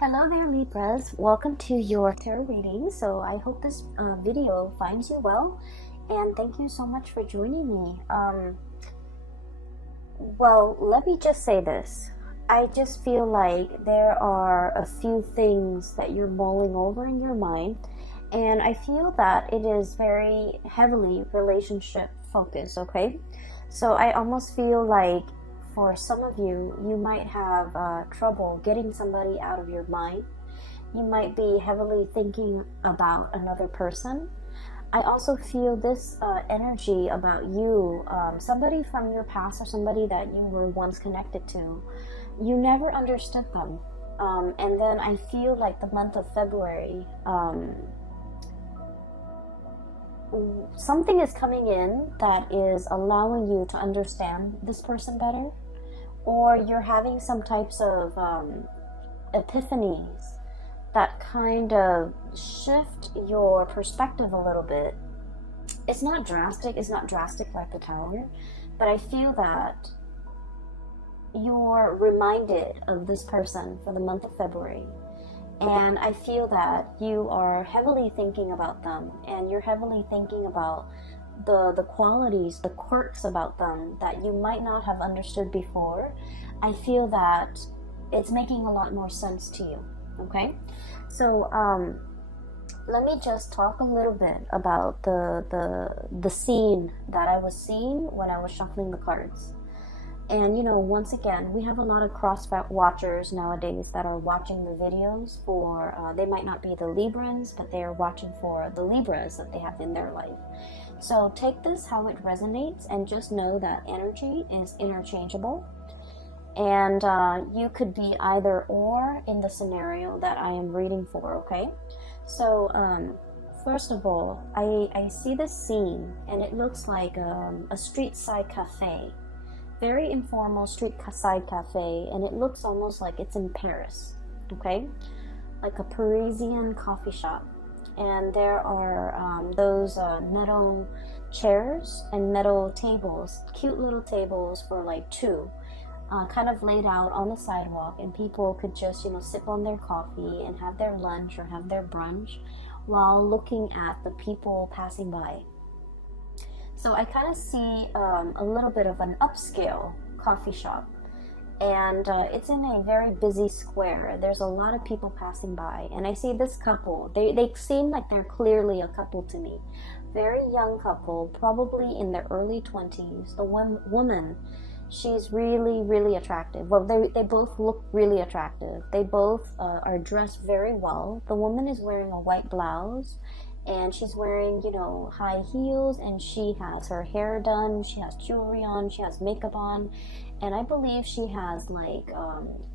Hello there, Libras. Welcome to your tarot reading. So I hope this video finds you well, and thank you so much for joining me. Well, let me just say this. I just feel like there are a few things that you're mulling over in your mind, and I feel that it is very heavily relationship focused, okay? So I almost feel like for some of you, you might have trouble getting somebody out of your mind. You might be heavily thinking about another person. I also feel this energy about you, somebody from your past or somebody that you were once connected to. You never understood them. And then I feel like the month of February, something is coming in that is allowing you to understand this person better. Or you're having some types of epiphanies that kind of shift your perspective a little bit. It's not drastic like the Tower, but I feel that you're reminded of this person for the month of February. And I feel that you are heavily thinking about them, and you're heavily thinking about the qualities, the quirks about them that you might not have understood before. I feel that it's making a lot more sense to you, okay? So let me just talk a little bit about the scene that I was seeing when I was shuffling the cards. And once again, we have a lot of cross watchers nowadays that are watching the videos for, they might not be the Librans, but they are watching for the Libras that they have in their life. So take this how it resonates, and just know that energy is interchangeable. And you could be either or in the scenario that I am reading for, okay? So first of all, I see this scene, and it looks like a street side cafe. Very informal street side cafe, and it looks almost like it's in Paris, okay? Like a Parisian coffee shop. And there are those metal chairs and metal tables, cute little tables for like two, kind of laid out on the sidewalk, and people could just sip on their coffee and have their lunch or have their brunch while looking at the people passing by. So I kind of see a little bit of an upscale coffee shop, and it's in a very busy square. There's a lot of people passing by, and I see this couple. They seem like they're clearly a couple to me. Very young couple, probably in their early 20s. The one woman, she's really, really attractive. Well, they both look really attractive. They both are dressed very well. The woman is wearing a white blouse, and she's wearing, high heels, and she has her hair done, she has jewelry on, she has makeup on, and I believe she has like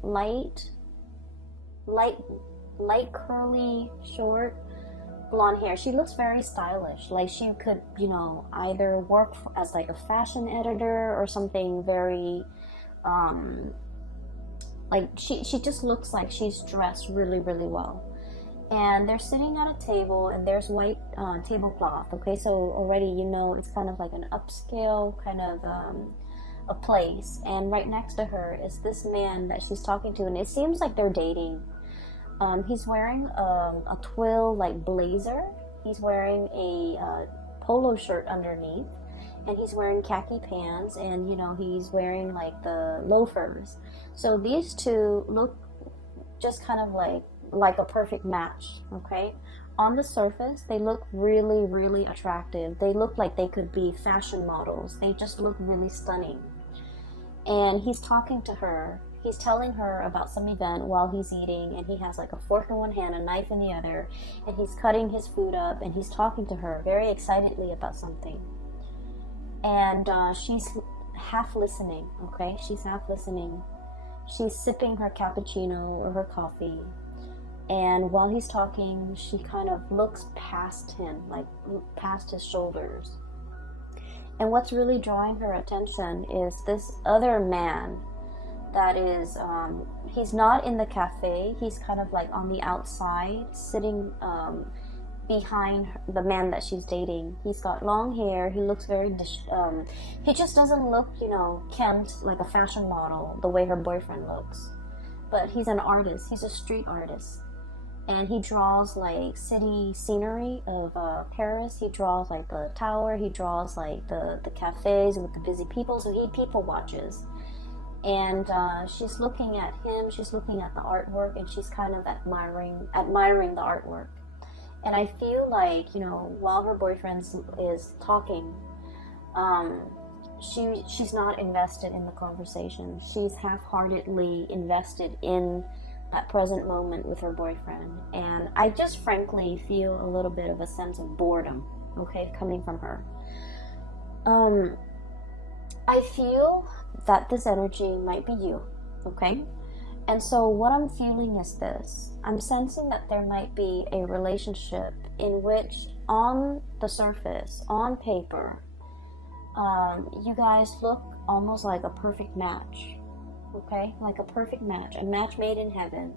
light curly, short, blonde hair. She looks very stylish, like she could, either work as like a fashion editor or something very, like she just looks like she's dressed really, really well. And they're sitting at a table, and there's white tablecloth, okay? So already it's kind of like an upscale kind of a place. And right next to her is this man that she's talking to, and it seems like they're dating. He's wearing a twill like blazer. He's wearing a polo shirt underneath, and he's wearing khaki pants, and he's wearing like the loafers. So these two look just kind of like a perfect match, okay? On the surface, they look really, really attractive. They look like they could be fashion models. They just look really stunning. And he's talking to her. He's telling her about some event while he's eating, and he has like a fork in one hand, a knife in the other, and he's cutting his food up, and he's talking to her very excitedly about something. And she's half listening, okay? She's half listening. She's sipping her cappuccino or her coffee. And while he's talking, she kind of looks past him, like past his shoulders. And what's really drawing her attention is this other man that is, he's not in the cafe. He's kind of like on the outside, sitting behind the man that she's dating. He's got long hair. He looks very, he just doesn't look, kempt like a fashion model the way her boyfriend looks. but he's an artist. He's a street artist. And he draws like city scenery of Paris. He draws like the tower. He draws like the cafes with the busy people. So he people watches. And she's looking at him. She's looking at the artwork, and she's kind of admiring the artwork. And I feel like, you know, while her boyfriend is talking, she's not invested in the conversation. She's half-heartedly invested in that present moment with her boyfriend. And I just frankly feel a little bit of a sense of boredom, okay, coming from her. I feel that this energy might be you, okay? And so what I'm feeling is this. I'm sensing that there might be a relationship in which, on the surface, on paper, you guys look almost like a perfect match, okay? Like a perfect match, a match made in heaven.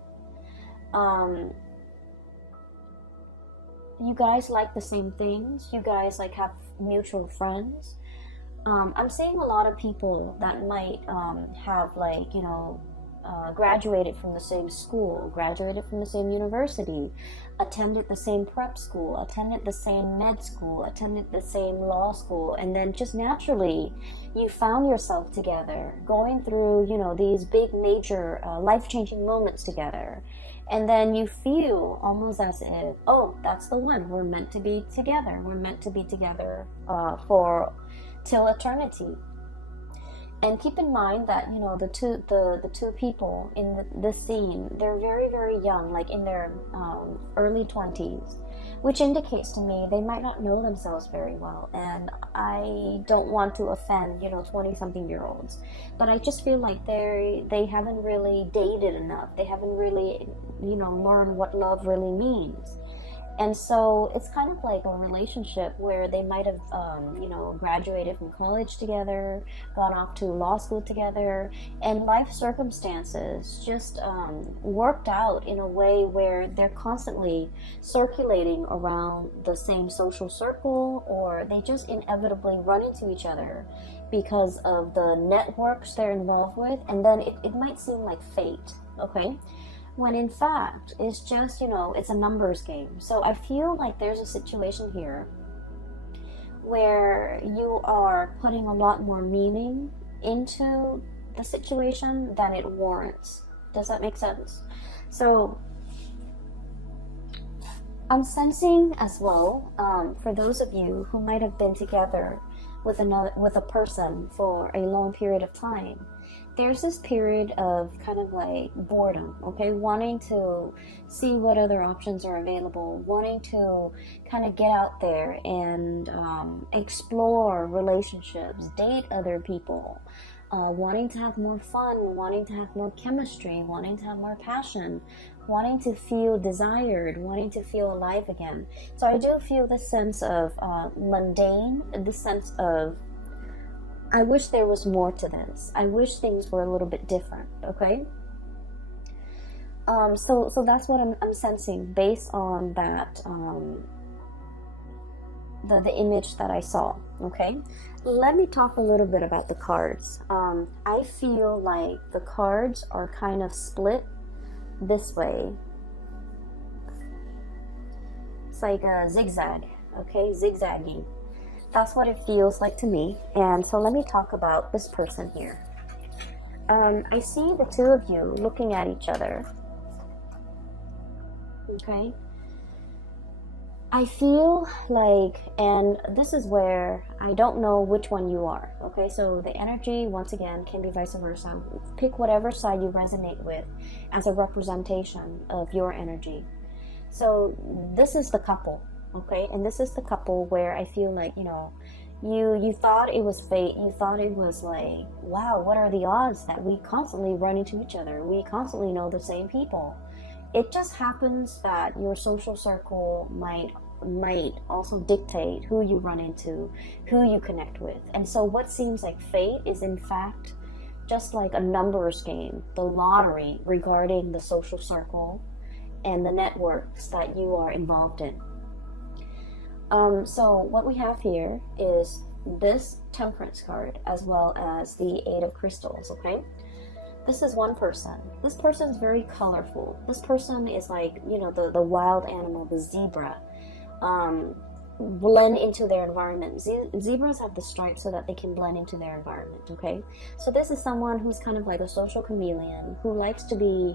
You guys like the same things. You guys like have mutual friends. I'm seeing a lot of people that might have, like, you know, graduated from the same school, graduated from the same university, attended the same prep school, attended the same med school, attended the same law school, and then just naturally you found yourself together, going through, you know, these big major life-changing moments together. And then you feel almost as if, oh, that's the one. We're meant to be together. We're meant to be together for till eternity. And keep in mind that, you know, the two people in this scene, they're very, very young, like in their early 20s, which indicates to me they might not know themselves very well. And I don't want to offend, you know, 20-something-year-olds, but I just feel like they haven't really dated enough. They haven't really, you know, learned what love really means. And so it's kind of like a relationship where they might have, you know, graduated from college together, gone off to law school together, and life circumstances just worked out in a way where they're constantly circulating around the same social circle, or they just inevitably run into each other because of the networks they're involved with, and then it might seem like fate, okay? When in fact, it's just, you know, it's a numbers game. So I feel like there's a situation here where you are putting a lot more meaning into the situation than it warrants. Does that make sense? So I'm sensing as well, for those of you who might have been together with a person for a long period of time, there's this period of kind of like boredom, okay? Wanting to see what other options are available, wanting to kind of get out there and explore relationships, date other people, wanting to have more fun, wanting to have more chemistry, wanting to have more passion, wanting to feel desired, wanting to feel alive again. So I do feel this sense of mundane, this sense of, I wish there was more to this. I wish things were a little bit different, okay? So that's what I'm sensing based on that, the image that I saw, okay? Let me talk a little bit about the cards. I feel like the cards are kind of split this way. It's like a zigzag, okay? Zigzagging. That's what it feels like to me. And so let me talk about this person here. I see the two of you looking at each other. Okay? I feel like, and this is where I don't know which one you are. Okay, so the energy, once again, can be vice versa. Pick whatever side you resonate with as a representation of your energy. So this is the couple. Okay, and this is the couple where I feel like, you know, you thought it was fate. You thought it was like, wow, what are the odds that we constantly run into each other? We constantly know the same people. It just happens that your social circle might also dictate who you run into, who you connect with. And so what seems like fate is in fact just like a numbers game, the lottery regarding the social circle and the networks that you are involved in. So what we have here is this Temperance card as well as the Eight of Crystals, okay? This is one person. This person is very colorful. This person is like, you know, the wild animal, the zebra. Blend into their environment. Zebras have the stripes so that they can blend into their environment, okay? So this is someone who's kind of like a social chameleon, who likes to be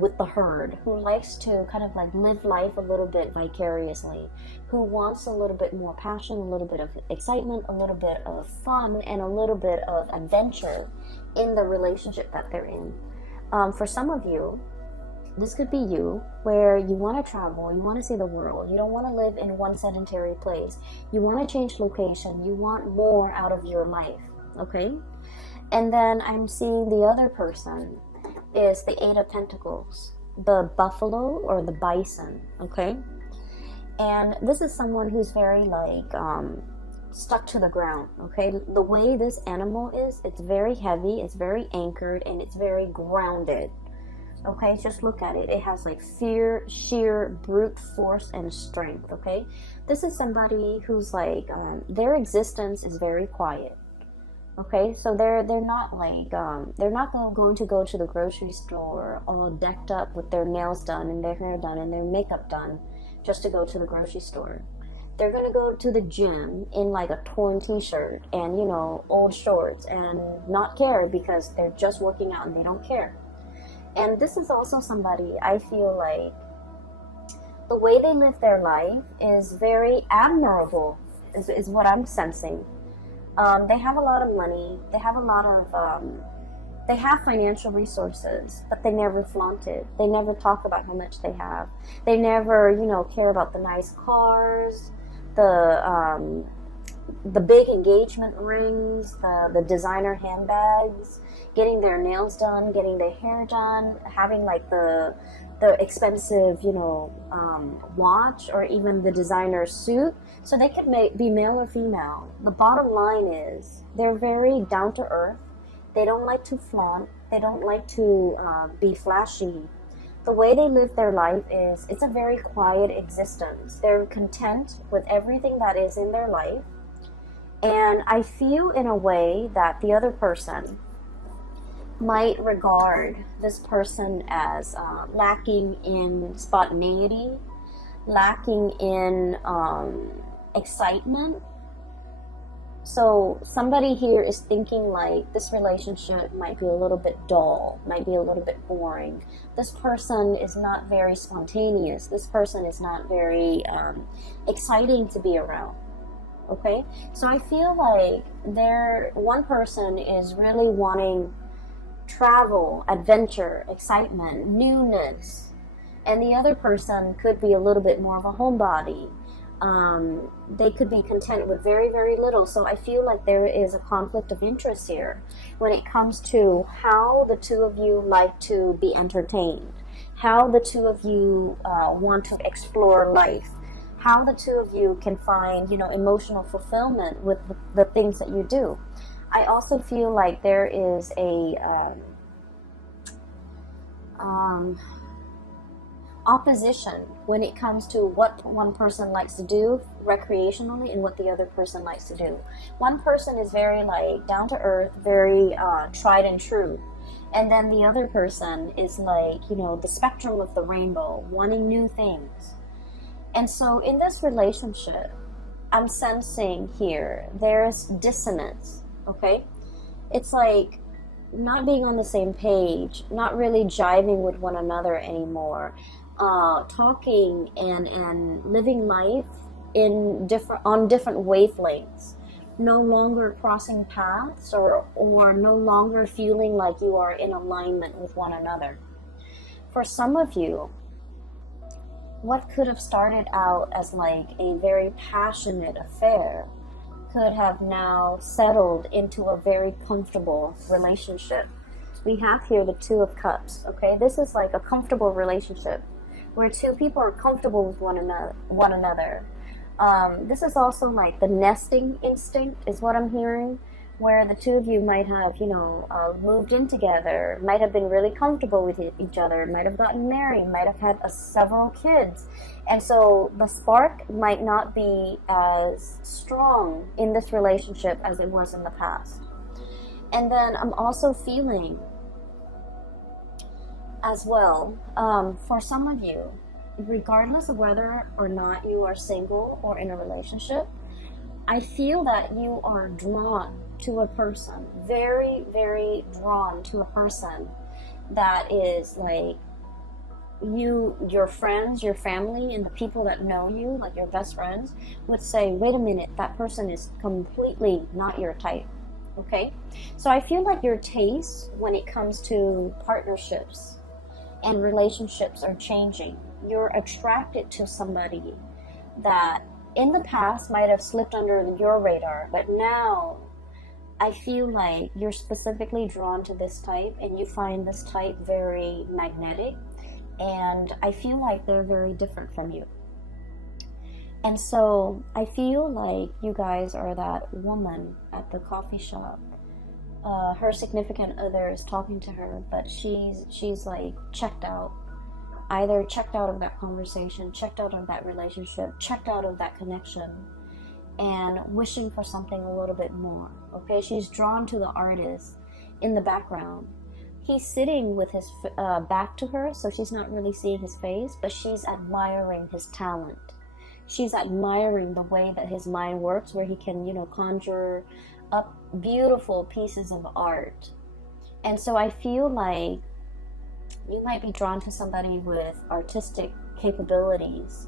with the herd, who likes to kind of like live life a little bit vicariously, who wants a little bit more passion, a little bit of excitement, a little bit of fun, and a little bit of adventure in the relationship that they're in. For some of you, this could be you, where you want to travel, you want to see the world, you don't want to live in one sedentary place, you want to change location, you want more out of your life, okay? And then I'm seeing the other person is the Eight of Pentacles, the buffalo or the bison, okay? And this is someone who's very like stuck to the ground, okay? The way this animal is, it's very heavy, it's very anchored, and it's very grounded. Okay, just look at it. It has like fear, sheer brute force and strength. Okay, this is somebody who's like their existence is very quiet. Okay, so they're not like they're not going to go to the grocery store all decked up with their nails done and their hair done and their makeup done just to go to the grocery store. They're gonna go to the gym in like a torn t-shirt and, you know, old shorts and not care because they're just working out and they don't care. And this is also somebody, I feel like the way they live their life is very admirable, is what I'm sensing. They have a lot of money, they have a lot of, they have financial resources, but they never flaunt it. They never talk about how much they have. They never, you know, care about the nice cars, the big engagement rings, the designer handbags, getting their nails done, getting their hair done, having like the expensive, you know, watch or even the designer suit. So they could be male or female. The bottom line is they're very down to earth. They don't like to flaunt. They don't like to be flashy. The way they live their life is, it's a very quiet existence. They're content with everything that is in their life. And I feel in a way that the other person might regard this person as lacking in spontaneity, lacking in excitement. So somebody here is thinking like this relationship might be a little bit dull, might be a little bit boring. This person is not very spontaneous. This person is not very exciting to be around. Okay, so I feel like one person is really wanting travel, adventure, excitement, newness, and the other person could be a little bit more of a homebody. They could be content with very, very little. So I feel like there is a conflict of interest here when it comes to how the two of you like to be entertained, how the two of you want to explore life, how the two of you can find, you know, emotional fulfillment with the things that you do. I also feel like there is a opposition when it comes to what one person likes to do recreationally and what the other person likes to do. One person is very like down to earth, very tried and true. And then the other person is like, you know, the spectrum of the rainbow, wanting new things. And so in this relationship, I'm sensing here, there's dissonance, okay? It's like not being on the same page, not really jiving with one another anymore, talking and living life on different wavelengths, no longer crossing paths or no longer feeling like you are in alignment with one another. For some of you, what could have started out as like a very passionate affair could have now settled into a very comfortable relationship. We have here the Two of Cups, okay? This is like a comfortable relationship where two people are comfortable with one another. This is also like the nesting instinct is what I'm hearing, where the two of you might have, you know, moved in together, might have been really comfortable with each other, might have gotten married, might have had several kids. And so the spark might not be as strong in this relationship as it was in the past. And then I'm also feeling as well. For some of you, regardless of whether or not you are single or in a relationship, I feel that you are drawn to a person, very, very drawn to a person that is like your friends, your family, and the people that know you, like your best friends, would say, wait a minute, that person is completely not your type. Okay? So I feel like your tastes when it comes to partnerships and relationships are changing. You're attracted to somebody that in the past might have slipped under your radar, but now I feel like you're specifically drawn to this type and you find this type very magnetic, and I feel like they're very different from you. And so I feel like you guys are that woman at the coffee shop. Her significant other is talking to her, but she's like checked out. Either checked out of that conversation, checked out of that relationship, checked out of that connection, and wishing for something a little bit more. Okay, she's drawn to the artist in the background. He's sitting with his back to her, so she's not really seeing his face, but she's admiring his talent. She's admiring the way that his mind works, where he can, conjure up beautiful pieces of art. And so I feel like you might be drawn to somebody with artistic capabilities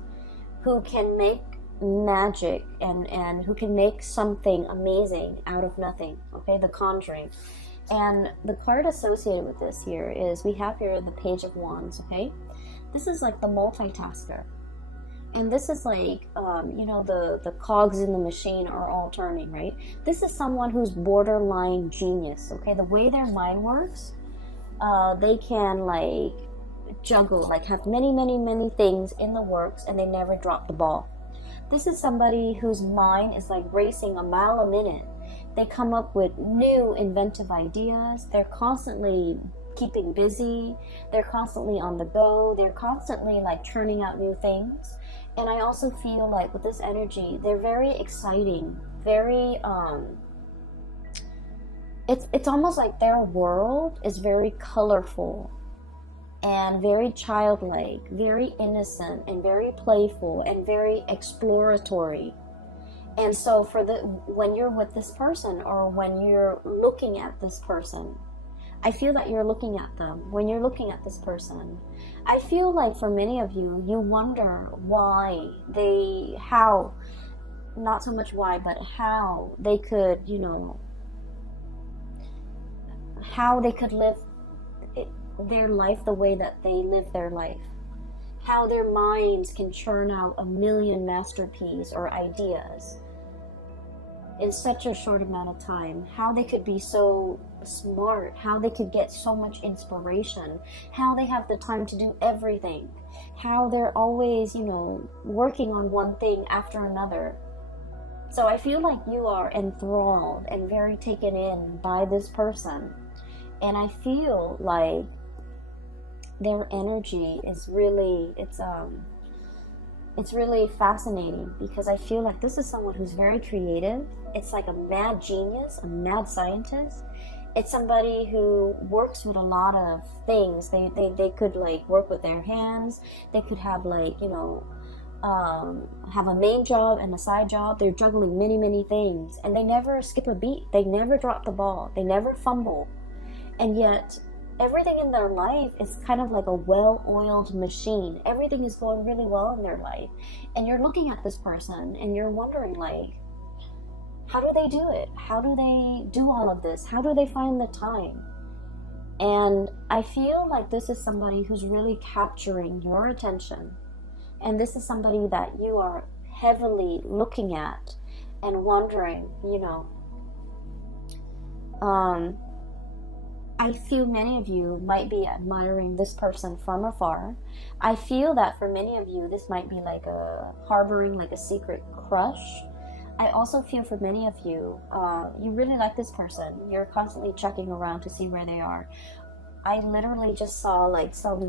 who can make magic and who can make something amazing out of nothing. Okay, the Conjuring. And the card associated with this here is, we have here the Page of Wands. Okay, this is like the multitasker. And this is like, the cogs in the machine are all turning, right? This is someone who's borderline genius, okay? The way their mind works, they can like juggle, like have many, many, many things in the works, and they never drop the ball. This is somebody whose mind is like racing a mile a minute. They come up with new inventive ideas. They're constantly keeping busy. They're constantly on the go. They're constantly like churning out new things. And I also feel like with this energy, they're very exciting, very it's almost like their world is very colorful and very childlike, very innocent and very playful and very exploratory. And so when you're with this person, or when you're looking at this person, I feel that you're looking at them. When you're looking at this person, I feel like for many of you, you wonder how, not so much why, but how they could, how they could live their life the way that they live their life. How their minds can churn out a million masterpieces or ideas in such a short amount of time. How they could be so smart, how they could get so much inspiration, how they have the time to do everything, how they're always, working on one thing after another. So I feel like you are enthralled and very taken in by this person. And I feel like their energy is really, it's really fascinating, because I feel like this is someone who's very creative. It's like a mad genius, a mad scientist. It's somebody who works with a lot of things. They could like work with their hands. They could have like, have a main job and a side job. They're juggling many, many things, and they never skip a beat. They never drop the ball. They never fumble. And yet everything in their life is kind of like a well-oiled machine. Everything is going really well in their life. And you're looking at this person and you're wondering, like, how do they do it? How do they do all of this? How do they find the time? And I feel like this is somebody who's really capturing your attention. And this is somebody that you are heavily looking at and wondering, I feel many of you might be admiring this person from afar. I feel that for many of you, this might be like harboring like a secret crush. I also feel for many of you, you really like this person. You're constantly checking around to see where they are. I literally just saw like some of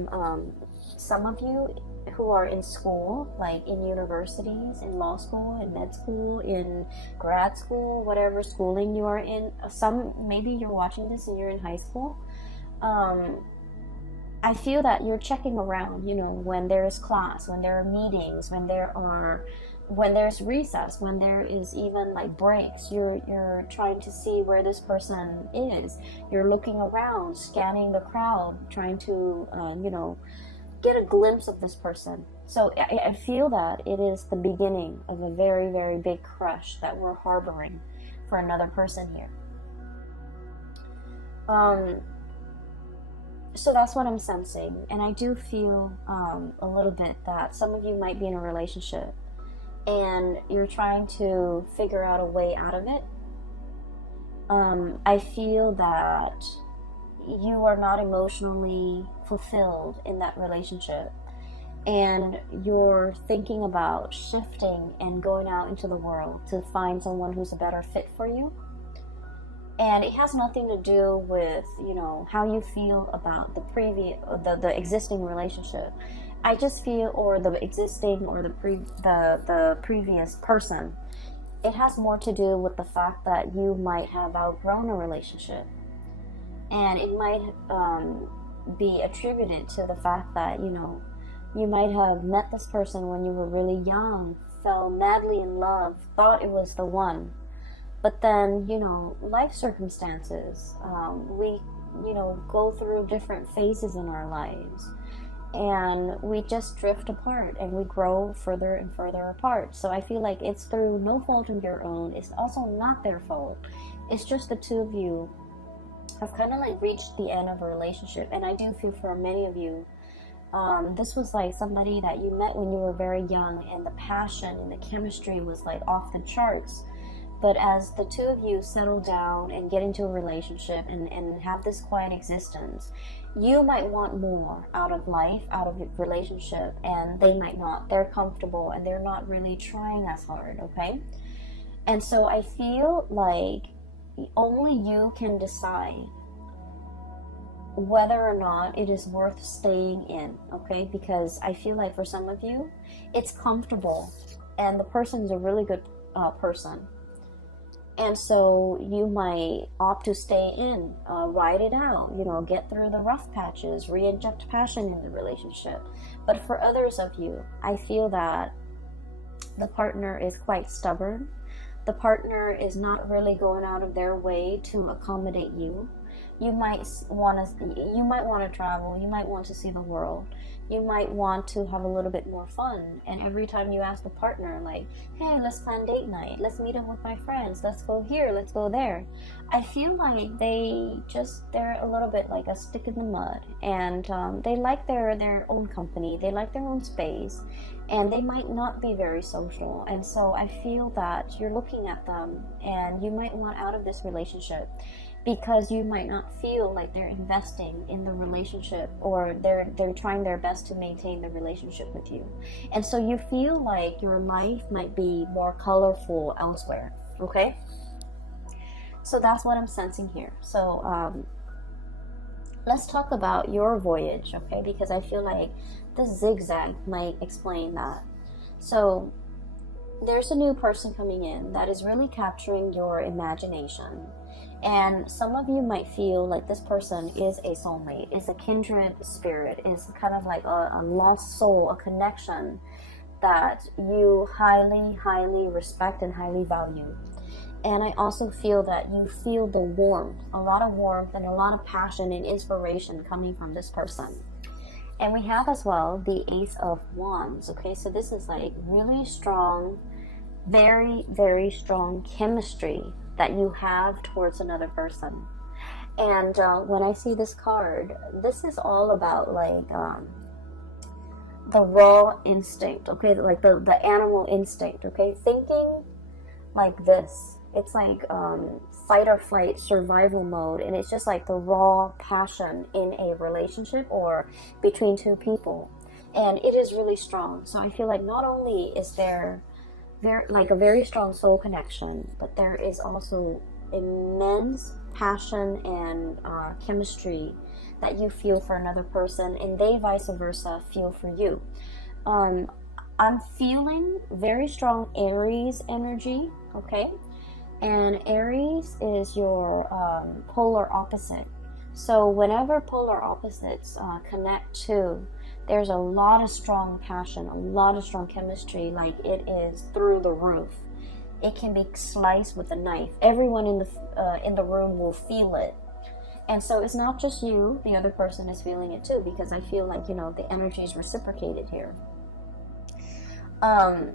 you who are in school, like in universities, in law school, in med school, in grad school, whatever schooling you are in. Maybe you're watching this and you're in high school. I feel that you're checking around, you know, when there's class, when there are meetings, when there's recess, when there is even like breaks. You're trying to see where this person is. You're looking around, scanning the crowd, trying to you know, get a glimpse of this person. So I feel that it is the beginning of a very, very big crush that we're harboring for another person here. So that's what I'm sensing, and I do feel a little bit that some of you might be in a relationship and you're trying to figure out a way out of it. I feel that you are not emotionally fulfilled in that relationship, and you're thinking about shifting and going out into the world to find someone who's a better fit for you. And it has nothing to do with, you know, how you feel about the existing relationship. I just feel, or the existing, or the previous person. It has more to do with the fact that you might have outgrown a relationship, and it might be attributed to the fact that, you know, you might have met this person when you were really young, fell madly in love, thought it was the one. But then, you know, life circumstances, we, you know, go through different phases in our lives, and we just drift apart and we grow further and further apart. So I feel like it's through no fault of your own. It's also not their fault. It's just the two of you have kind of like reached the end of a relationship. And I do feel for many of you, this was like somebody that you met when you were very young, and the passion and the chemistry was like off the charts. But as the two of you settle down and get into a relationship and have this quiet existence, you might want more out of life, out of a relationship, and they might not. They're comfortable and they're not really trying as hard, okay? And so I feel like only you can decide whether or not it is worth staying in, okay? Because I feel like for some of you, it's comfortable and the person's a really good person. And so you might opt to stay in, ride it out, you know, get through the rough patches, re-inject passion in the relationship. But for others of you, I feel that the partner is quite stubborn. The partner is not really going out of their way to accommodate you. You might want to travel. You might want to see the world. You might want to have a little bit more fun. And every time you ask the partner, like, hey, let's plan date night. Let's meet up with my friends. Let's go here. Let's go there. I feel like they're a little bit like a stick in the mud. And they like their own company. They like their own space. And they might not be very social. And so I feel that you're looking at them and you might want out of this relationship, because you might not feel like they're investing in the relationship, or they're trying their best to maintain the relationship with you. And so you feel like your life might be more colorful elsewhere, okay? So that's what I'm sensing here. So let's talk about your voyage, okay? Because I feel like the zigzag might explain that. So there's a new person coming in that is really capturing your imagination. And some of you might feel like this person is a soulmate, is a kindred spirit, is kind of like a lost soul, a connection that you highly, highly respect and highly value. And I also feel that you feel the warmth, a lot of warmth and a lot of passion and inspiration coming from this person. And we have as well the Ace of Wands, okay? So this is like really strong, very, very strong chemistry that you have towards another person. And when I see this card, this is all about like the raw instinct, okay? Like the animal instinct, okay? Thinking like this. It's like fight or flight survival mode, and it's just like the raw passion in a relationship or between two people. And it is really strong. So I feel like not only is there like a very strong soul connection, but there is also immense passion and chemistry that you feel for another person, and they vice versa feel for you. I'm feeling very strong Aries energy, okay? And Aries is your polar opposite. So whenever polar opposites connect to, there's a lot of strong passion, a lot of strong chemistry, like it is through the roof. It can be sliced with a knife. Everyone in the room will feel it. And so it's not just you, the other person is feeling it too, because I feel like, you know, the energy is reciprocated here. A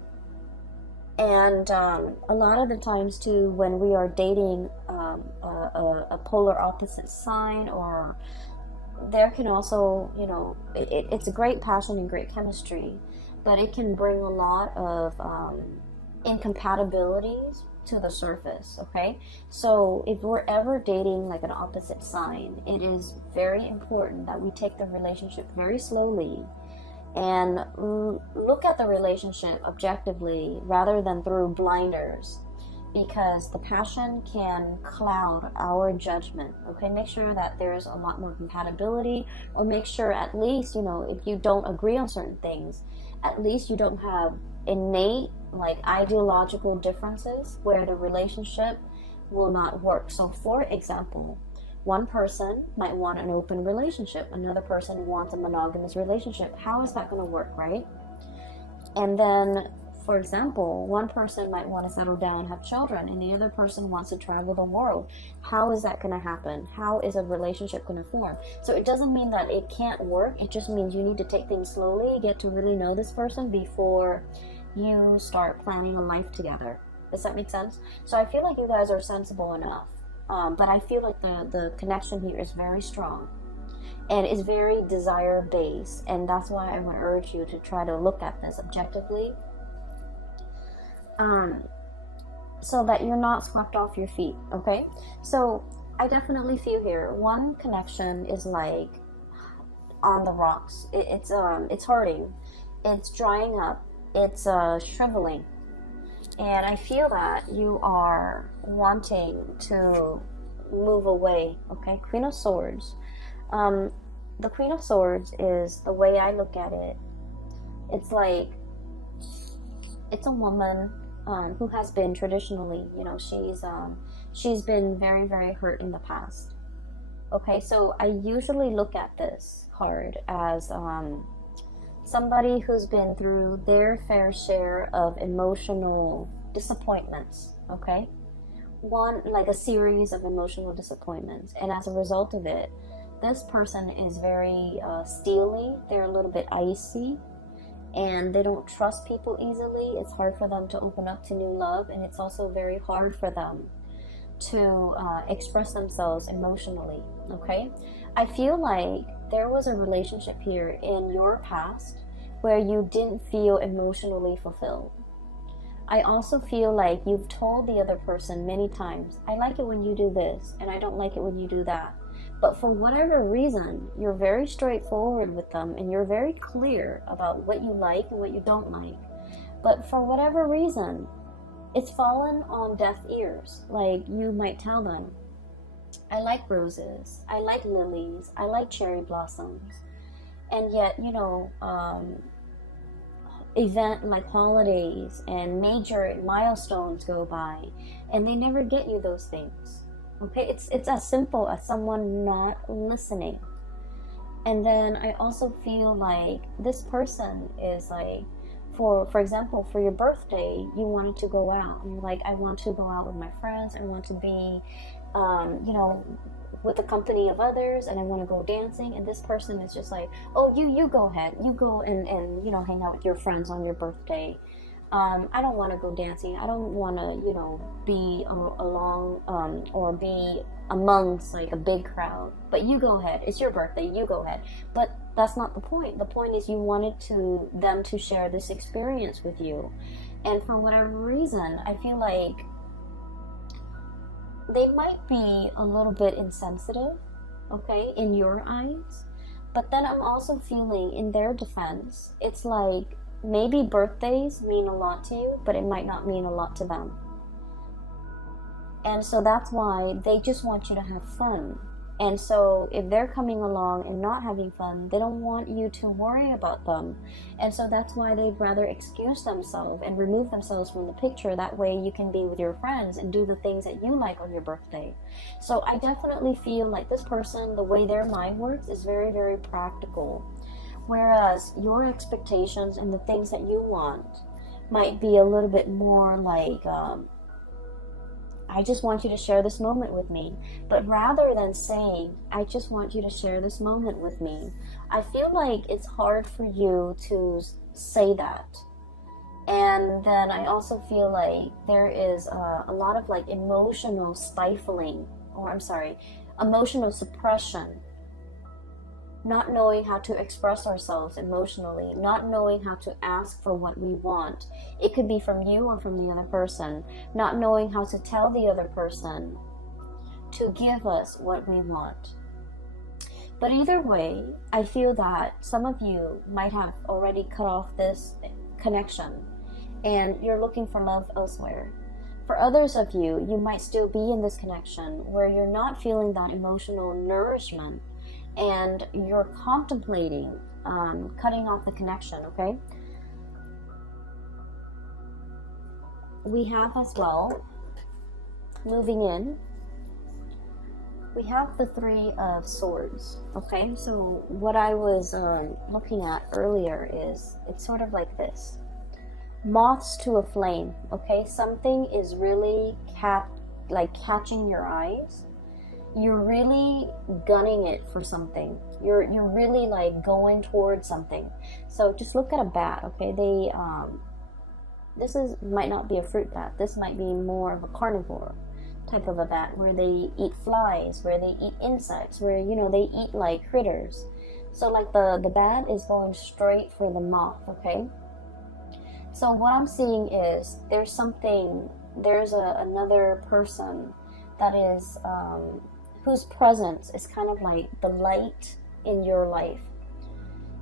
lot of the times too, when we are dating a polar opposite sign, or there can also, you know, it's a great passion and great chemistry, but it can bring a lot of incompatibilities to the surface, okay? So if we're ever dating like an opposite sign, it is very important that we take the relationship very slowly and look at the relationship objectively rather than through blinders, because the passion can cloud our judgment, okay? Make sure that there's a lot more compatibility, or make sure at least, you know, if you don't agree on certain things, at least you don't have innate like ideological differences where the relationship will not work. So for example, one person might want an open relationship, another person wants a monogamous relationship. How is that going to work, right? And then, for example, one person might want to settle down, have children, and the other person wants to travel the world. How is that going to happen? How is a relationship going to form? So it doesn't mean that it can't work. It just means you need to take things slowly, get to really know this person before you start planning a life together. Does that make sense? So I feel like you guys are sensible enough. But I feel like the connection here is very strong. And it's very desire-based. And that's why I would urge you to try to look at this objectively. So that you're not swept off your feet, okay? So I definitely feel here, one connection is like on the rocks. It's hurting. It's drying up. It's shriveling. And I feel that you are wanting to move away, okay? Queen of Swords. The Queen of Swords is, the way I look at it, it's like, it's a woman who has been traditionally, you know, she's been very, very hurt in the past. Okay, so I usually look at this card as somebody who's been through their fair share of emotional disappointments, okay? Like a series of emotional disappointments. And as a result of it, this person is very steely. They're a little bit icy, and they don't trust people easily. It's hard for them to open up to new love, and it's also very hard for them to express themselves emotionally, okay? I feel like there was a relationship here in your past where you didn't feel emotionally fulfilled. I also feel like you've told the other person many times, I like it when you do this, and I don't like it when you do that. But for whatever reason, you're very straightforward with them, and you're very clear about what you like and what you don't like. But for whatever reason, it's fallen on deaf ears. Like, you might tell them, I like roses, I like lilies, I like cherry blossoms. And yet, you know, event like holidays and major milestones go by, and they never get you those things. Okay, it's as simple as someone not listening. And then I also feel like this person is like, for example, for your birthday, you wanted to go out, and you're like, I want to go out with my friends, I want to be, you know, with the company of others, and I want to go dancing. And this person is just like, oh, you go ahead, you go and you know, hang out with your friends on your birthday. I don't want to go dancing. I don't want to, you know, be along or be amongst like a big crowd. But you go ahead. It's your birthday. You go ahead. But that's not the point. The point is you wanted them to share this experience with you. And for whatever reason, I feel like they might be a little bit insensitive, okay, in your eyes. But then I'm also feeling, in their defense, it's like, maybe birthdays mean a lot to you, but it might not mean a lot to them. And so that's why they just want you to have fun. And so if they're coming along and not having fun, they don't want you to worry about them. And so that's why they'd rather excuse themselves and remove themselves from the picture. That way you can be with your friends and do the things that you like on your birthday. So I definitely feel like this person, the way their mind works is very, very practical. Whereas your expectations and the things that you want might be a little bit more like, I just want you to share this moment with me. But rather than saying, I just want you to share this moment with me, I feel like it's hard for you to say that. And then I also feel like there is a lot of like emotional stifling, or I'm sorry, emotional suppression. Not knowing how to express ourselves emotionally, not knowing how to ask for what we want. It could be from you or from the other person. Not knowing how to tell the other person to give us what we want. But either way, I feel that some of you might have already cut off this connection and you're looking for love elsewhere. For others of you, you might still be in this connection where you're not feeling that emotional nourishment and you're contemplating cutting off the connection, okay? We have as well, moving in, we have the Three of Swords, okay? So what I was looking at earlier is, it's sort of like this. Moths to a flame, okay? Something is really catching your eyes. You're really gunning it for something. You're really like going towards something. So just look at a bat, okay? This might not be a fruit bat. This might be more of a carnivore type of a bat, where they eat flies, where they eat insects, where they eat like critters. So like the bat is going straight for the moth, okay? So what I'm seeing is there's another person that is whose presence is kind of like the light in your life.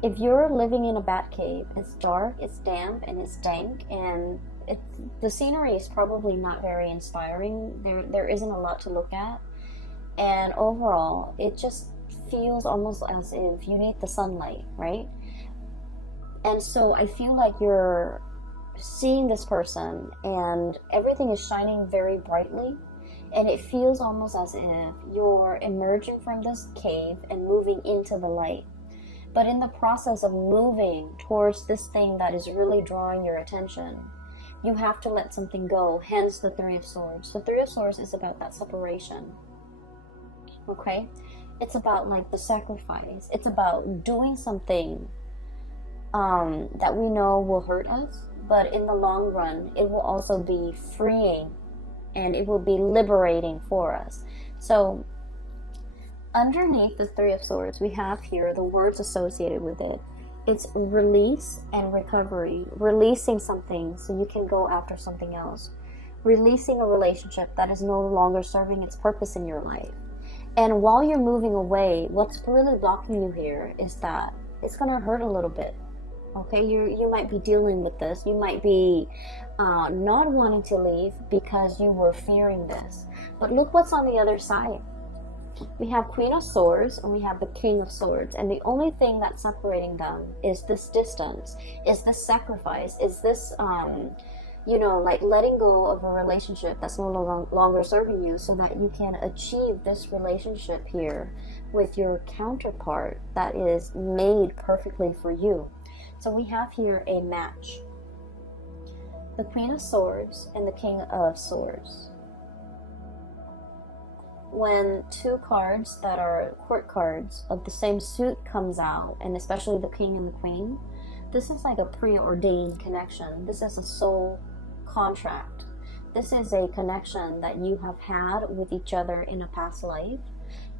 If you're living in a bat cave, it's dark, it's damp, and it's dank, and the scenery is probably not very inspiring. There isn't a lot to look at, and overall, it just feels almost as if you need the sunlight, right? And so I feel like you're seeing this person, and everything is shining very brightly. And it feels almost as if you're emerging from this cave and moving into the light. But in the process of moving towards this thing that is really drawing your attention, you have to let something go, hence the Three of Swords. The Three of Swords is about that separation, okay? It's about like the sacrifice. It's about doing something that we know will hurt us, but in the long run, it will also be freeing and it will be liberating for us. So underneath the Three of Swords, we have here the words associated with it. It's release and recovery. Releasing something so you can go after something else. Releasing a relationship that is no longer serving its purpose in your life. And while you're moving away, what's really blocking you here is that it's going to hurt a little bit. Okay, you might be dealing with this. You might be not wanting to leave because you were fearing this. But look what's on the other side. We have Queen of Swords and we have the King of Swords. And the only thing that's separating them is this distance, is this sacrifice, is this, like letting go of a relationship that's no longer serving you so that you can achieve this relationship here with your counterpart that is made perfectly for you. So we have here a match. The Queen of Swords and the King of Swords. When two cards that are court cards of the same suit comes out, and especially the King and the Queen, this is like a preordained connection. This is a soul contract. This is a connection that you have had with each other in a past life,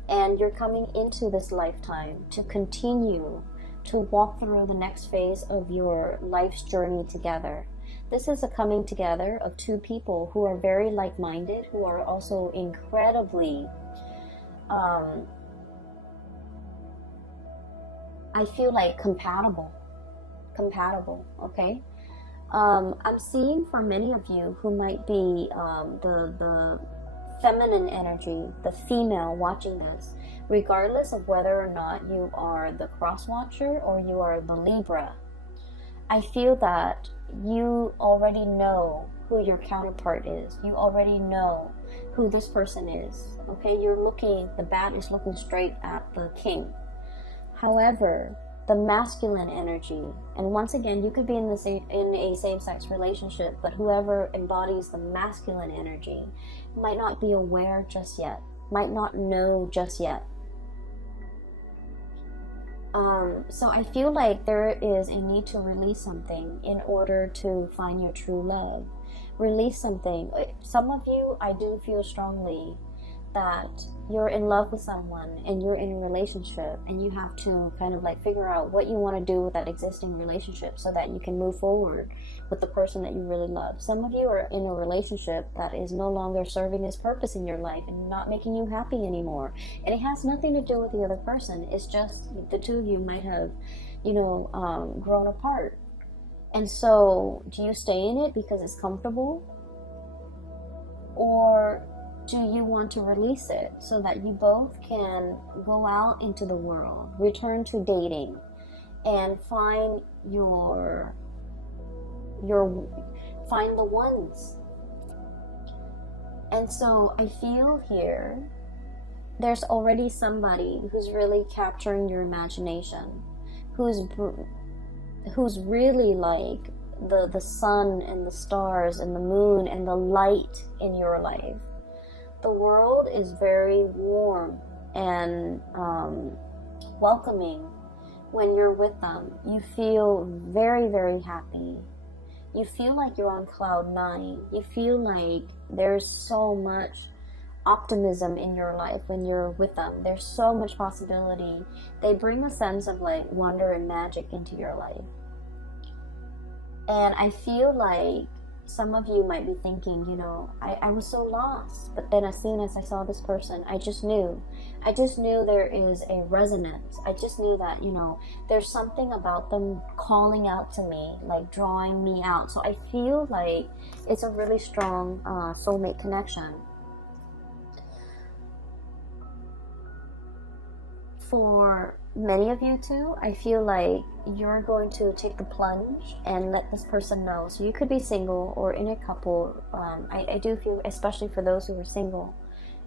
and you're coming into this lifetime to continue to walk through the next phase of your life's journey together. This is a coming together of two people who are very like-minded, who are also incredibly, I feel like compatible, okay? I'm seeing for many of you who might be the feminine energy, the female watching this, regardless of whether or not you are the cross watcher or you are the Libra, I feel that you already know who your counterpart is. You already know who this person is. Okay, the bat is looking straight at the king. However, the masculine energy, and once again, you could be in a same-sex relationship, but whoever embodies the masculine energy might not be aware just yet, might not know just yet. So I feel like there is a need to release something in order to find your true love. Release something. Some of you, I do feel strongly that you're in love with someone and you're in a relationship, and you have to kind of like figure out what you want to do with that existing relationship so that you can move forward with the person that you really love. Some of you are in a relationship that is no longer serving its purpose in your life and not making you happy anymore, and it has nothing to do with the other person. It's just the two of you might have, grown apart. And so do you stay in it because it's comfortable, or do you want to release it so that you both can go out into the world, return to dating, and find find the ones? And so I feel here there's already somebody who's really capturing your imagination, who's really like the sun and the stars and the moon and the light in your life. The world is very warm and welcoming when you're with them. You feel very, very happy. You feel like you're on cloud 9. You feel like there's so much optimism in your life when you're with them. There's so much possibility. They bring a sense of like wonder and magic into your life. And I feel like some of you might be thinking, I was so lost, but then as soon as I saw this person, I just knew there is a resonance. I just knew that, there's something about them calling out to me, like drawing me out. So I feel like it's a really strong soulmate connection. For many of you too, I feel like you're going to take the plunge and let this person know. So you could be single or in a couple. I do feel, especially for those who are single,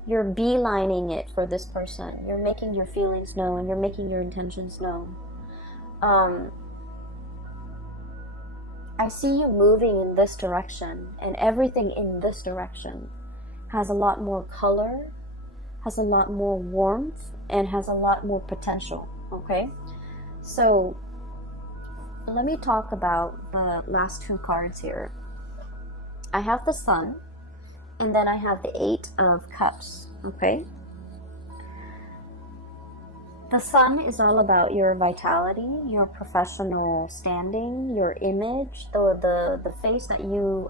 you're beelining it for this person. You're making your feelings known. You're making your intentions known. I see you moving in this direction, and everything in this direction has a lot more color, has a lot more warmth, and has a lot more potential. Okay, so let me talk about the last two cards here. I have the Sun, and then I have the 8 of Cups. Okay, the Sun is all about your vitality, your professional standing, your image, the face that you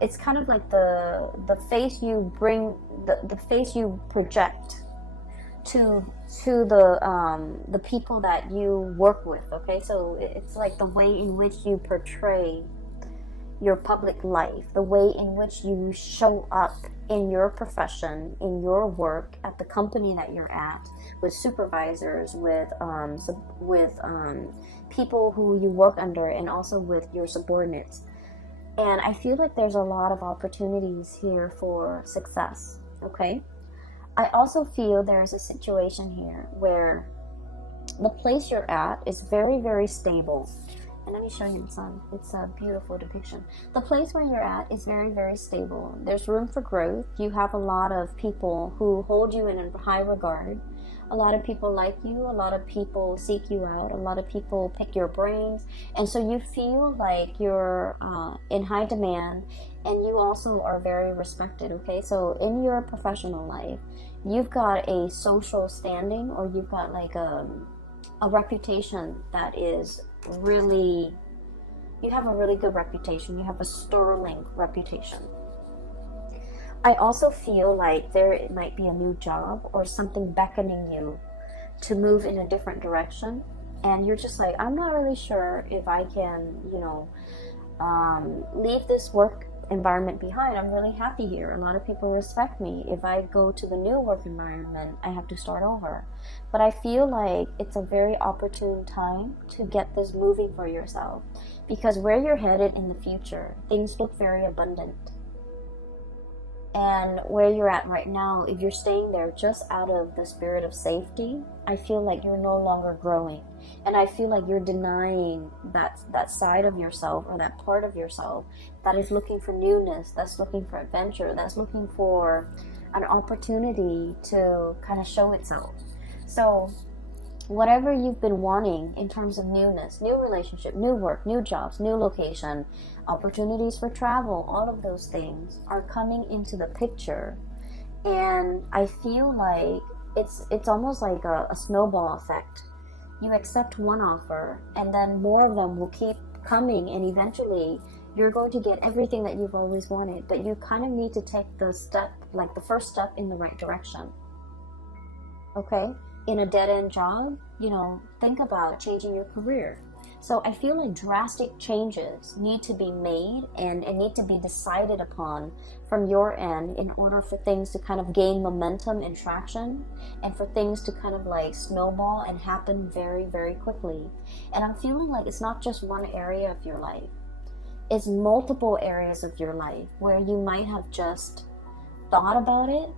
it's kind of like the face you bring, the face you project to the people that you work with. Okay, so it's like the way in which you portray your public life, the way in which you show up in your profession, in your work, at the company that you're at, with supervisors, with people who you work under, and also with your subordinates. And I feel like there's a lot of opportunities here for success. Okay, I also feel there's a situation here where the place you're at is very, very stable. And let me show you the Sun. It's a beautiful depiction. The place where you're at is very, very stable. There's room for growth. You have a lot of people who hold you in a high regard. A lot of people like you. A lot of people seek you out. A lot of people pick your brains. And so you feel like you're in high demand, and you also are very respected. Okay, so in your professional life, you've got a social standing, or you've got like a reputation that is really, you have a really good reputation. You have a sterling reputation. I also feel like there might be a new job or something beckoning you to move in a different direction, and you're just like, I'm not really sure if I can, leave this work environment behind, I'm really happy here. A lot of people respect me. If I go to the new work environment, I have to start over. But I feel like it's a very opportune time to get this moving for yourself, because where you're headed in the future, things look very abundant. And where you're at right now, if you're staying there just out of the spirit of safety, I feel like you're no longer growing. And I feel like you're denying that side of yourself, or that part of yourself that is looking for newness, that's looking for adventure, that's looking for an opportunity to kind of show itself. So whatever you've been wanting in terms of newness, new relationship, new work, new jobs, new location, opportunities for travel, all of those things are coming into the picture. And I feel like it's almost like a snowball effect. You accept one offer, and then more of them will keep coming, and eventually you're going to get everything that you've always wanted. But you kind of need to take the step, like the first step in the right direction. Okay? In a dead-end job, think about changing your career. So I feel like drastic changes need to be made and need to be decided upon from your end in order for things to kind of gain momentum and traction, and for things to kind of like snowball and happen very, very quickly. And I'm feeling like it's not just one area of your life. It's multiple areas of your life where you might have just thought about it,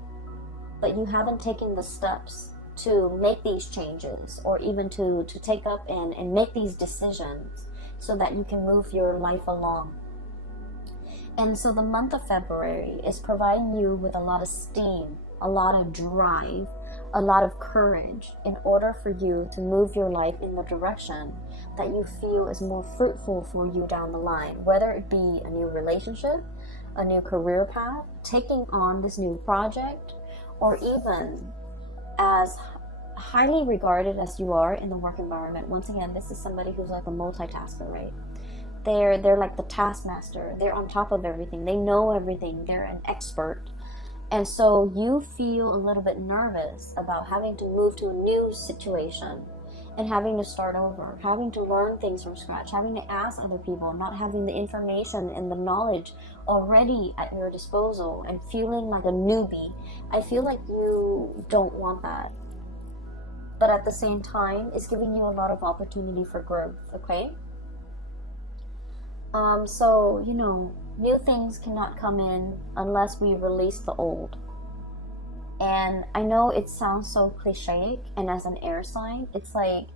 but you haven't taken the steps to make these changes, or even to take up and make these decisions so that you can move your life along. And so the month of February is providing you with a lot of steam, a lot of drive, a lot of courage in order for you to move your life in the direction that you feel is more fruitful for you down the line, whether it be a new relationship, a new career path, taking on this new project, or even as highly regarded as you are in the work environment. Once again, this is somebody who's like a multitasker, right? They're like the taskmaster. They're on top of everything. They know everything. They're an expert. And so you feel a little bit nervous about having to move to a new situation and having to start over, having to learn things from scratch, having to ask other people, not having the information and the knowledge already at your disposal, and feeling like a newbie. I feel like you don't want that. But at the same time, it's giving you a lot of opportunity for growth, okay? So, new things cannot come in unless we release the old. And I know it sounds so cliche, and as an air sign, it's like,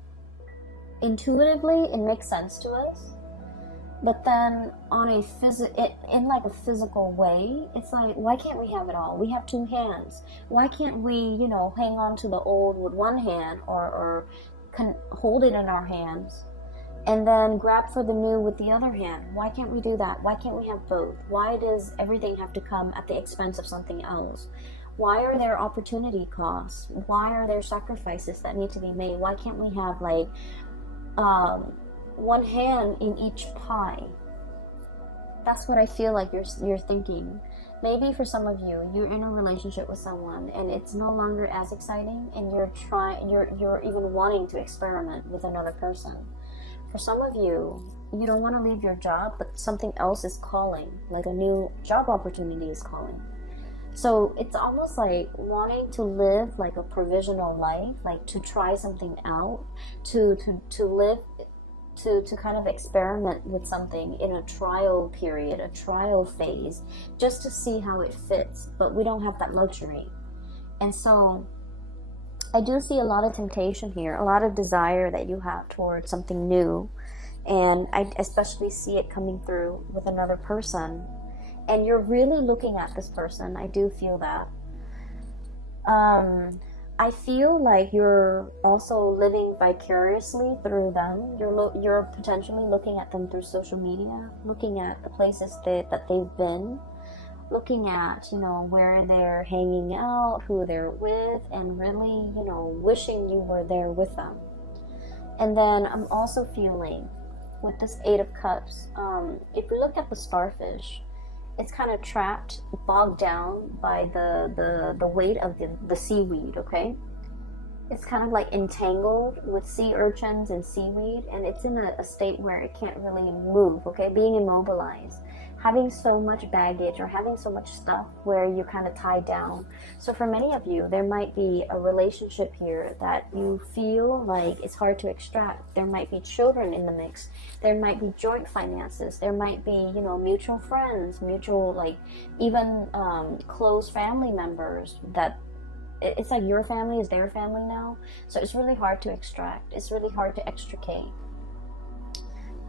intuitively, it makes sense to us. But then on a physical way, it's like, why can't we have it all? We have two hands. Why can't we, hang on to the old with one hand, or hold it in our hands, and then grab for the new with the other hand? Why can't we do that? Why can't we have both? Why does everything have to come at the expense of something else? Why are there opportunity costs? Why are there sacrifices that need to be made? Why can't we have like one hand in each pie? That's what I feel like you're thinking. Maybe for some of you, you're in a relationship with someone and it's no longer as exciting, and you're even wanting to experiment with another person. For some of you, you don't want to leave your job, but something else is calling, like a new job opportunity is calling. So it's almost like wanting to live like a provisional life, like to try something out, to live, to kind of experiment with something in a trial period, a trial phase, just to see how it fits. But we don't have that luxury. And so I do see a lot of temptation here, a lot of desire that you have towards something new. And I especially see it coming through with another person. And you're really looking at this person. I do feel that. I feel like you're also living vicariously through them. You're potentially looking at them through social media, looking at the places that they've been, looking at, where they're hanging out, who they're with, and really, wishing you were there with them. And then I'm also feeling, with this 8 of Cups, if you look at the starfish, it's kind of trapped, bogged down by the weight of the seaweed, okay? It's kind of like entangled with sea urchins and seaweed, and it's in a state where it can't really move, okay? Being immobilized. having so much baggage or having so much stuff where you're kind of tied down. So for many of you, there might be a relationship here that you feel like it's hard to extract. There might be children in the mix. There might be joint finances. There might be, you know, mutual friends, mutual, like, even close family members that it's like your family is their family now. So it's really hard to extract. It's really hard to extricate.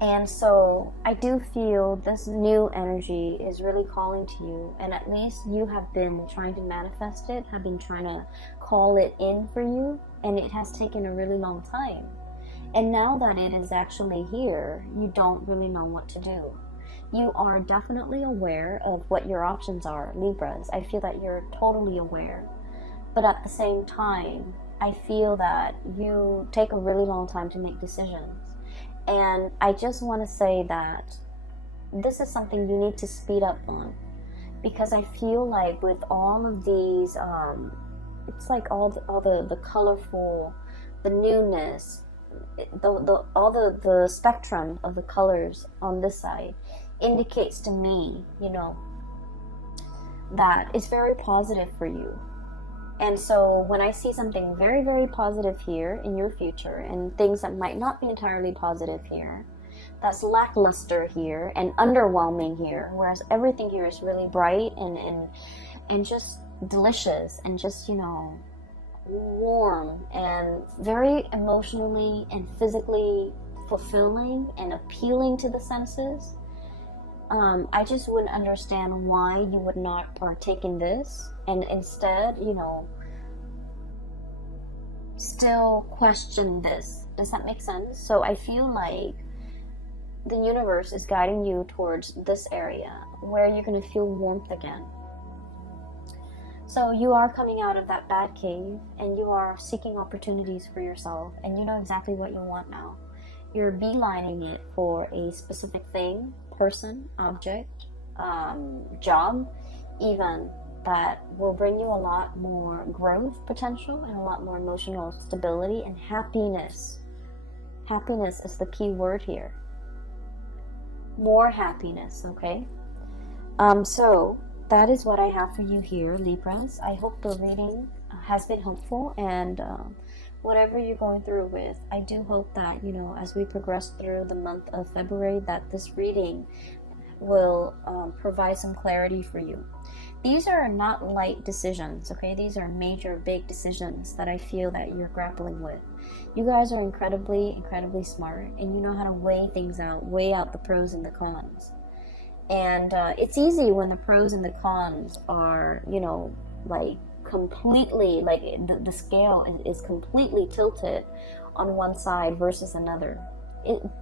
And so I do feel this new energy is really calling to you, and at least you have been trying to manifest it, have been trying to call it in for you, and it has taken a really long time. And now that it is actually here, you don't really know what to do. You are definitely aware of what your options are, Libras. I feel that you're totally aware. But at the same time, I feel that you take a really long time to make decisions. And I just want to say that this is something you need to speed up on, because I feel like with all of these, it's like all the colorful, the newness, all the spectrum of the colors on this side indicates to me, you know, that it's very positive for you. And so when I see something very, very positive here in your future, and things that might not be entirely positive here, that's lackluster here and underwhelming here, whereas everything here is really bright and just delicious and just, you know, warm and very emotionally and physically fulfilling and appealing to the senses, I just wouldn't understand why you would not partake in this and instead, you know, still question this. Does that make sense? So I feel like the universe is guiding you towards this area where you're going to feel warmth again. So you are coming out of that bad cave and you are seeking opportunities for yourself, and you know exactly what you want now. You're beelining it for a specific thing, person, object, job, even, that will bring you a lot more growth potential and a lot more emotional stability and happiness. Happiness is the key word here. More happiness, okay? So that is what I have for you here, Libras. I hope the reading has been helpful, and whatever you're going through with, I do hope that, you know, as we progress through the month of February, that this reading will provide some clarity for you. These are not light decisions, okay? These are major, big decisions that I feel that you're grappling with. You guys are incredibly, incredibly smart, and you know how to weigh things out, weigh out the pros and the cons. And it's easy when the pros and the cons are, you know, like completely, like the scale is completely tilted on one side versus another.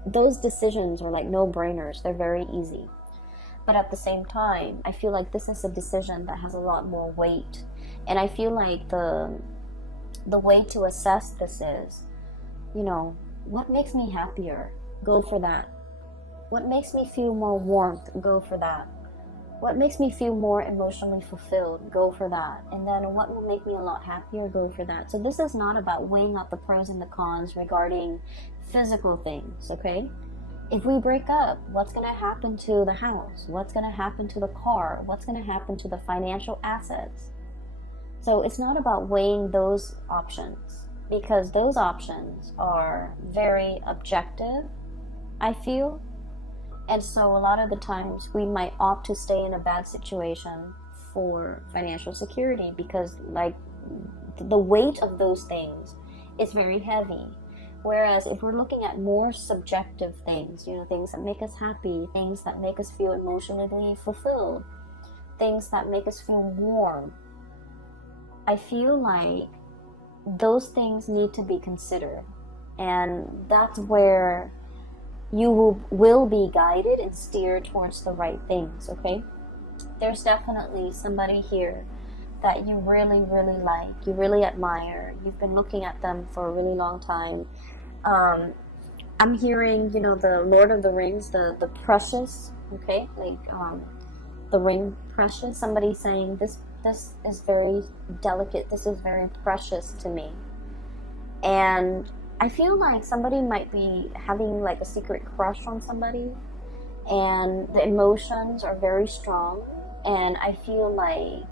Those decisions are like no-brainers. They're very easy. But at the same time, I feel like this is a decision that has a lot more weight. And I feel like the way to assess this is, you know, what makes me happier? Go for that. What makes me feel more warmth? Go for that. What makes me feel more emotionally fulfilled? Go for that. And then what will make me a lot happier? Go for that. So this is not about weighing out the pros and the cons regarding physical things, okay? If we break up, what's going to happen to the house? What's going to happen to the car? What's going to happen to the financial assets? So it's not about weighing those options, because those options are very objective, I feel. And so a lot of the times we might opt to stay in a bad situation for financial security, because like the weight of those things is very heavy. Whereas if we're looking at more subjective things, you know, things that make us happy, things that make us feel emotionally fulfilled, things that make us feel warm, I feel like those things need to be considered. And that's where you will be guided and steered towards the right things, okay? There's definitely somebody here that you really, really like, you really admire. You've been looking at them for a really long time. I'm hearing, you know, the Lord of the Rings, the precious, okay? Like, the ring precious. Somebody saying, this is very delicate, this is very precious to me. And I feel like somebody might be having like a secret crush on somebody, and the emotions are very strong, and I feel like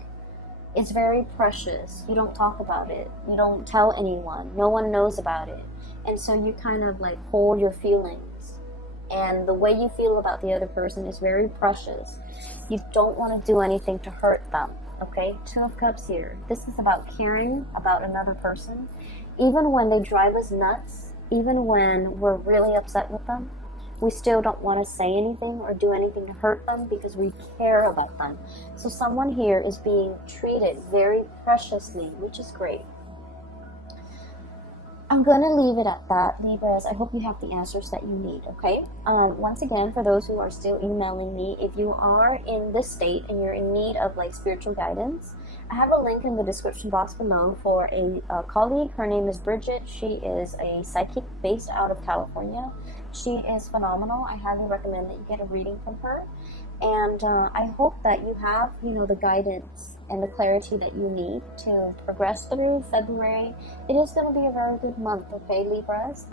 it's very precious. You don't talk about it. You don't tell anyone. No one knows about it. And so you kind of like hold your feelings. And the way you feel about the other person is very precious. You don't want to do anything to hurt them. Okay? Two of Cups here. This is about caring about another person. Even when they drive us nuts, even when we're really upset with them, we still don't want to say anything or do anything to hurt them because we care about them. So someone here is being treated very preciously, which is great. I'm going to leave it at that, Libras. I hope you have the answers that you need, okay? Once again, for those who are still emailing me, if you are in this state and you're in need of like spiritual guidance, I have a link in the description box below for a colleague. Her name is Bridget. She is a psychic based out of California. She is phenomenal. I highly recommend that you get a reading from her. And I hope that you have, the guidance and the clarity that you need to progress through February. It is going to be a very good month, okay, Libras?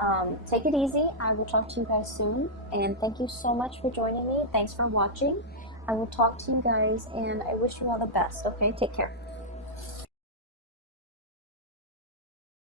Take it easy. I will talk to you guys soon. And thank you so much for joining me. Thanks for watching. I will talk to you guys, and I wish you all the best, okay? Take care.